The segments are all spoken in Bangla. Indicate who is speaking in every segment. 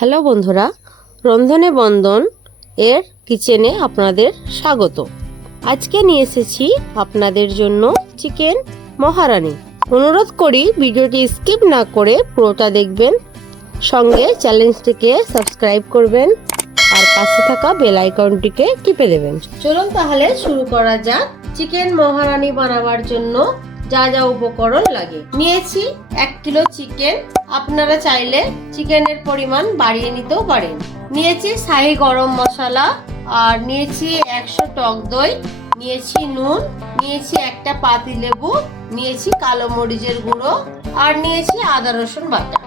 Speaker 1: হ্যালো বন্ধুরা, রন্ধনে বন্ধন এর কিচেনে আপনাদের স্বাগত। আজকে নিয়ে এসেছি আপনাদের জন্য চিকেন মহারানি। অনুরোধ করি ভিডিওটি স্কিপ না করে পুরোটা দেখবেন, সঙ্গে চ্যানেলটিকে সাবস্ক্রাইব করবেন, আর পাশে থাকা বেল আইকনটিকে টিপে দেবেন। চলুন তাহলে শুরু করা যাক। চিকেন মহারানি বানাবার জন্য যা যা উপকরণ লাগে। নিয়েছি এক কিলো চিকেন। আপনারা চাইলে চিকেনের পরিমাণ বাড়িয়ে নিতেও পারেন। নিয়েছি শাহি গরম মশলা, আর নিয়েছি একশো টক দই, নিয়েছি নুন, নিয়েছি একটা পাতি লেবু, নিয়েছি কালো মরিচের গুঁড়ো, আর নিয়েছি আদা রসুন বাটা।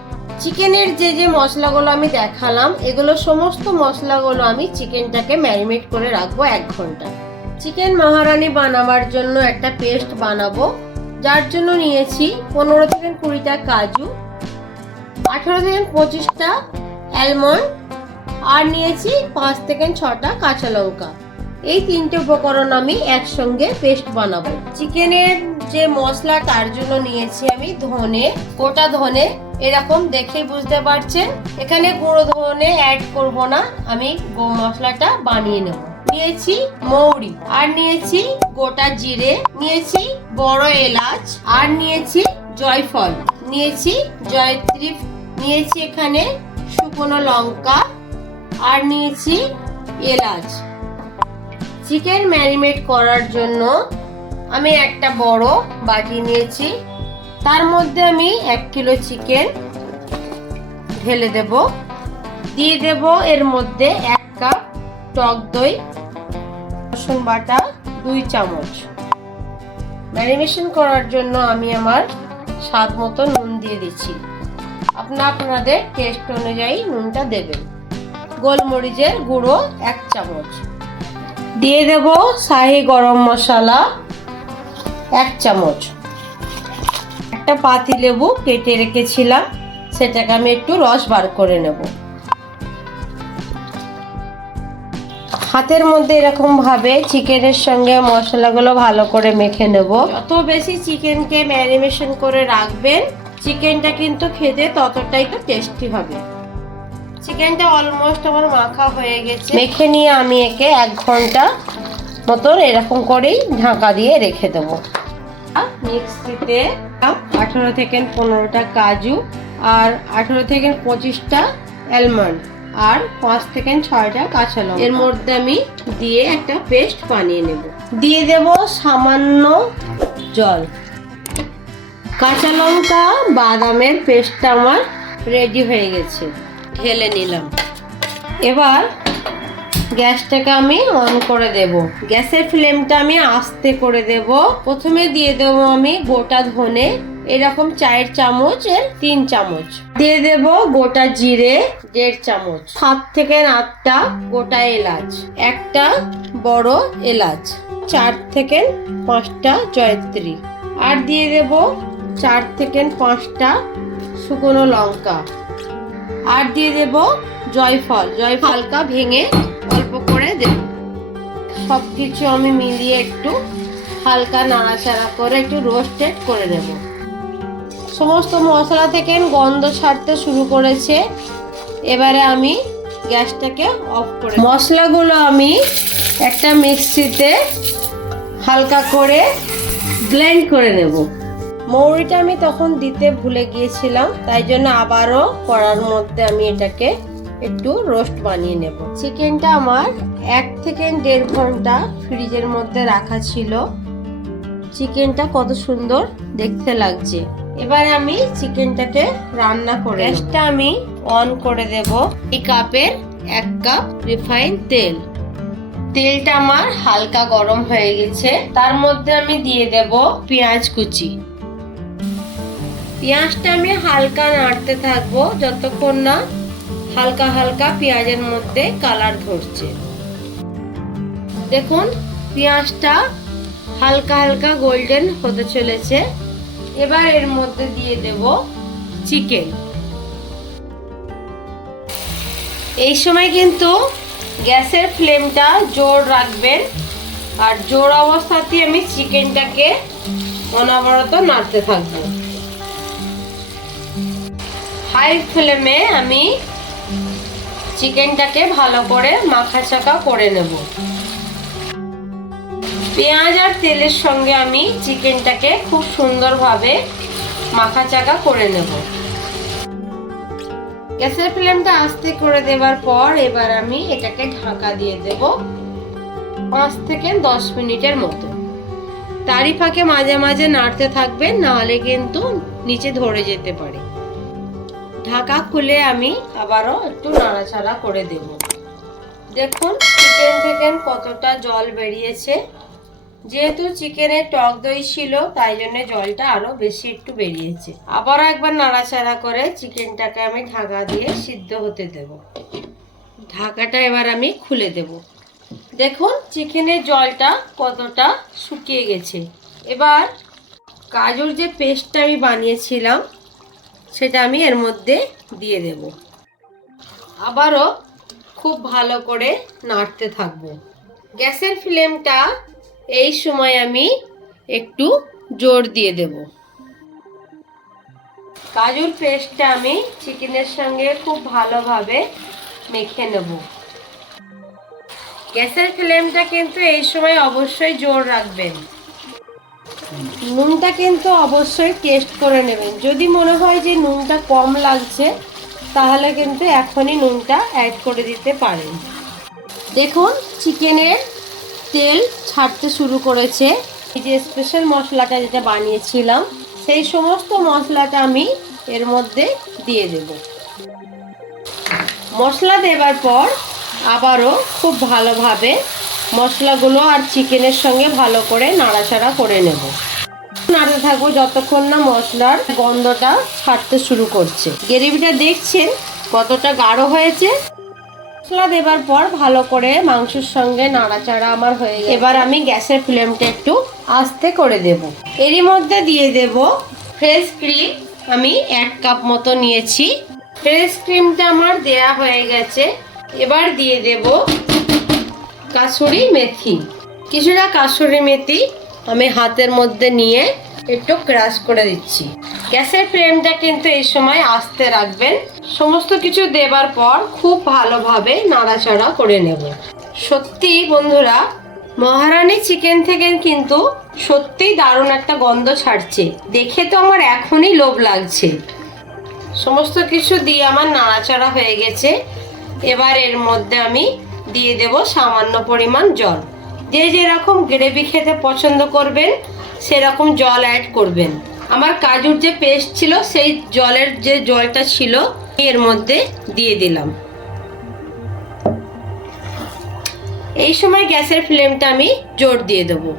Speaker 1: চিকেনের যে যে মশলাগুলো আমি দেখালাম, এগুলো সমস্ত মশলাগুলো আমি চিকেনটাকে ম্যারিনেট করে রাখব এক ঘণ্টা। চিকেন মহারানি বানাবার জন্য একটা পেস্ট বানাবো। যার জন্য নিয়েছি পনেরো থেকে কুড়িটা কাজু, আঠেরো থেকে পঁচিশটা অ্যালমন্ড আর নিয়েছি পাঁচ থেকে ছটা কাঁচা লঙ্কা। এই তিনটে উপকরণ আমি একসঙ্গে পেস্ট বানাবো। চিকেনের যে মশলা, তার জন্য নিয়েছি আমি ধনে, গোটা ধনে। এরকম দেখেই বুঝতে পারছেন। এখানে গুঁড়ো ধনে অ্যাড করব না, আমি গো- মশলাটা বানিয়ে নেব। নিয়েছি মৌরি, আর নিয়েছি গোটা জিরে, নিয়েছি বড় এলাচ, আর নিয়েছি জয়ফল, নিয়েছি জয়ত্রী, নিয়েছি এখানে শুকনো লঙ্কা, আর নিয়েছি এলাচ। চিকেন ম্যারিনেট করার জন্য আমি একটা বড় বাটি নিয়েছি। তার মধ্যে আমি এক কিলো চিকেন ঢেলে দেব। দিয়ে দেব এর মধ্যে এক কাপ টক দই রসুন বাটা দুই চামচ। ম্যারিনেশন করার জন্য আমি আমার স্বাদ মতো নুন দিয়ে দিচ্ছি। আপনা আপনাদের টেস্ট অনুযায়ী নুনটা দেবেন। গোলমরিচের গুঁড়ো এক চামচ। দিয়ে দেব শাহি গরম মশলা এক চামচ। একটা পাতি লেবু কেটে রেখেছিলাম, সেটাকে আমি একটু রস বার করে নেব। হাতের মধ্যে এরকম ভাবে চিকেনের সঙ্গে মশলাগুলো ভালো করে মেখে নেব। যত বেশি চিকেনকে ম্যারিনেশন করে রাখবেন, চিকেনটা কিন্তু খেতে ততটাই তো টেস্টি হবে। চিকেনটা অলমোস্ট আমার মাখা হয়ে গেছে। মেখে নিয়ে আমি একে এক ঘণ্টা মতন এরকম করেই ঢাকা দিয়ে রেখে দেবো। মিক্সিতে আঠেরো থেকে পনেরোটা কাজু আর আঠেরো থেকে পঁচিশটা অ্যালমন্ড। আর পাঁচ থেকে ছয়টা কাঁচা লঙ্কা। এর মধ্যে আমি দিয়ে একটা পেস্ট বানিয়ে নেব। দিয়ে দেব সামান্য জল। কাঁচা লঙ্কা বাদামের পেস্টটা আমার রেডি হয়ে গেছে। ঢেলে নিলাম। এবার গ্যাসটাকে আমি অন করে দেব। গ্যাসের ফ্লেমটা আমি আস্তে করে দেব। প্রথমে দিয়ে দেব আমি গোটা ধনে, এরকম চায়ের চামচের তিন চামচ। দিয়ে দেব গোটা জিরে, দেড় চামচ। সাত থেকে আটটা গোটা এলাচ, একটা বড় এলাচ, চার থেকে পাঁচটা জয়ত্রী। আর দিয়ে দেব চার থেকে পাঁচটা শুকনো লঙ্কা। আর দিয়ে দেব জয়ফল জয়ফল হালকা ভেঙে দেব সব কিছু আমি মিলিয়ে একটু হালকা নাড়াচাড়া করে একটু রোস্টেড করে নেব। সমস্ত মশলা থেকে গন্ধ ছাড়তে শুরু করেছে। এবারে আমি গ্যাসটাকে অফ করে মশলাগুলো আমি একটা মিক্সিতে হালকা করে ব্লেন্ড করে নেব। মৌরিটা আমি তখন দিতে ভুলে গিয়েছিলাম, তাই জন্য আবারও কড়ার মধ্যে আমি এটাকে একটু রোস্ট বানিয়ে নেব। চিকেনটা আমার এক থেকে দেড় ঘণ্টা ফ্রিজের মধ্যে রাখা ছিল। চিকেনটা কত সুন্দর দেখতে লাগছে। এবার আমি চিকেনটাকে রান্না করে গ্যাসটা আমি অন করে দেব। এই কাপের এক কাপ রিফাইন তেল। তেলটা আমার হালকা গরম হয়ে গেছে। তার মধ্যে আমি দিয়ে দেব পেঁয়াজ কুচি। পেঁয়াজটা আমি হালকা নাড়তে থাকব যতক্ষণ না হালকা হালকা পেঁয়াজের মধ্যে কালার ধরছে। দেখুন, পেঁয়াজটা হালকা হালকা গোল্ডেন হতে চলেছে। এবার এর মধ্যে দিয়ে দেব চিকেন। এই সময় কিন্তু গ্যাসের ফ্লেমটা জোর রাখবেন আর জোর অবস্থাতেই আমি চিকেনটাকে অনবরত নাড়তে থাকব। হাই ফ্লেমে আমি চিকেনটাকে ভালো করে মাখা চাকা করে নেব। পেঁয়াজ আর তেলের সঙ্গে আমি চিকেনটাকে খুব সুন্দরভাবে মাখা চাকা করে নেব। গ্যাসের ফ্লেমটা আস্তে করে দেওয়ার পর এবার আমি এটাকে ঢাকা দিয়ে দেব পাঁচ থেকে দশ মিনিটের মতো। তারই ফাঁকে মাঝে মাঝে নাড়তে থাকবেন, নাহলে কিন্তু নিচে ধরে যেতে পারে। ঢাকা খুলে আমি আবারও একটু নাড়াচাড়া করে দেব। দেখুন চিকেন থেকে কতটা জল বেরিয়েছে। যেহেতু চিকেনের টক দই ছিল, তাই জন্য জলটা আরও বেশি একটু বেরিয়েছে। আবারও একবার নাড়াচাড়া করে চিকেনটাকে আমি ঢাকা দিয়ে সিদ্ধ হতে দেব। ঢাকাটা এবার আমি খুলে দেব। দেখুন চিকেনের জলটা কতটা শুকিয়ে গেছে। এবার কাজুর যে পেস্টটা আমি বানিয়েছিলাম সেটা আমি এর মধ্যে দিয়ে দেব। আবারও খুব ভালো করে নাড়তে থাকব। গ্যাসের ফ্লেমটা এই সময় আমি একটু জোর দিয়ে দেব। কাজুর পেস্টটা আমি চিকেনের সঙ্গে খুব ভালোভাবে মেখে নেব। গ্যাসের ফ্লেমটা কিন্তু এই সময় অবশ্যই জোর রাখবেন। নুনটা কিন্তু অবশ্যই টেস্ট করে নেবেন। যদি মনে হয় যে নুনটা কম লাগছে, তাহলে কিন্তু এখনই নুনটা অ্যাড করে দিতে পারেন। দেখুন, চিকেনের তেল ছাড়তে শুরু করেছে। এই যে স্পেশাল মশলাটা যেটা বানিয়েছিলাম, সেই সমস্ত মশলাটা আমি এর মধ্যে দিয়ে দেব। মশলা দেবার পর আবারও খুব ভালোভাবে মশলাগুলো আর চিকেনের সঙ্গে ভালো করে নাড়াচাড়া করে নেব। নাড়তে থাকব যতক্ষণ না মশলার গন্ধটা ছাড়তে শুরু করছে। গ্রেভিটা দেখছেন কতটা গাঢ় হয়েছে। মশলা দেবার পর ভালো করে মাংসের সঙ্গে নাড়াচাড়া আমার হয়ে গেছে। এবার আমি গ্যাসের ফ্লেমটা একটু আস্তে করে দেব। এরই মধ্যে দিয়ে দেব ফ্রেশ ক্রিম। আমি এক কাপ মতো নিয়েছি। ফ্রেশ ক্রিমটা আমার দেয়া হয়ে গেছে। এবার দিয়ে দেব কাসুরি মেথি। কিছুটা কাসুরি মেথি আমি হাতের মধ্যে নিয়ে একটু ক্রাশ করে দিচ্ছি। গ্যাসের ফ্লেমটা কিন্তু এই সময় আস্তে রাখবেন। সমস্ত কিছু দেবার পর খুব ভালোভাবে নাড়াচাড়া করে নেব। সত্যি বন্ধুরা, মহারানী চিকেন থেকে কিন্তু সত্যিই দারুণ একটা গন্ধ ছাড়ছে। দেখে তো আমার এখনই লোভ লাগছে। সমস্ত কিছু দিয়ে আমার নাড়াচাড়া হয়ে গেছে। এবার এর মধ্যে আমি দিয়ে দেব সামান্য পরিমাণ জল। যে যেরকম গ্রেভি খেতে পছন্দ করবেন, সেরকম জল অ্যাড করবেন। আমার কাজুর যে পেস্ট ছিল, সেই জলের যে জলটা ছিল, এর মধ্যে দিয়ে দিলাম। এই সময় গ্যাসের ফ্লেমটা আমি জোর দিয়ে দেবো।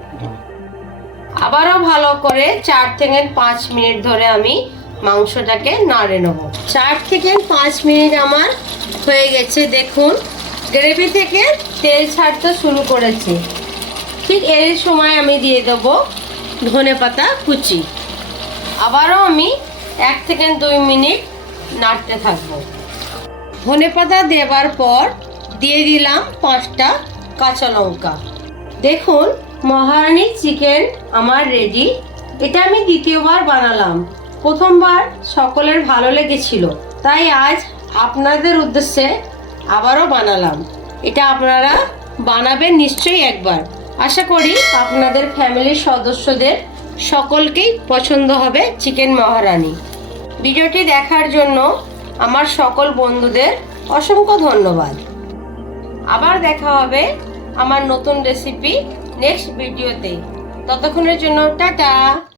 Speaker 1: আবারও ভালো করে চার থেকে পাঁচ মিনিট ধরে আমি মাংসটাকে নাড়ে নেব। চার থেকে পাঁচ মিনিট আমার হয়ে গেছে, দেখুন। গ্রেভি থেকে তেল ছাড়তে শুরু করেছে। ঠিক এই সময় আমি দিয়ে দেবো ধনে পাতা, কুচি। আবারও আমি এক থেকে দুই মিনিট নাড়তে থাকব। ধনে পাতা দেবার পর দিয়ে দিলাম পাঁচটা কাঁচা লঙ্কা। দেখুন, মহারানী চিকেন আমার রেডি এটা আমি দ্বিতীয়বার বানালাম। প্রথমবার সকলের ভালো লেগেছিল। তাই আজ আপনাদের উদ্দেশ্যে আবারও বানালাম। এটা আপনারা বানাবেন নিশ্চয়ই একবার। আশা করি আপনাদের ফ্যামিলির সদস্যদের সকলকেই পছন্দ হবে চিকেন মহারানী। ভিডিওটি দেখার জন্য আমার সকল বন্ধুদের অসংখ্য ধন্যবাদ। আবার দেখা হবে আমার নতুন রেসিপি নেক্সট ভিডিওতে ততক্ষণের জন্য টাটা!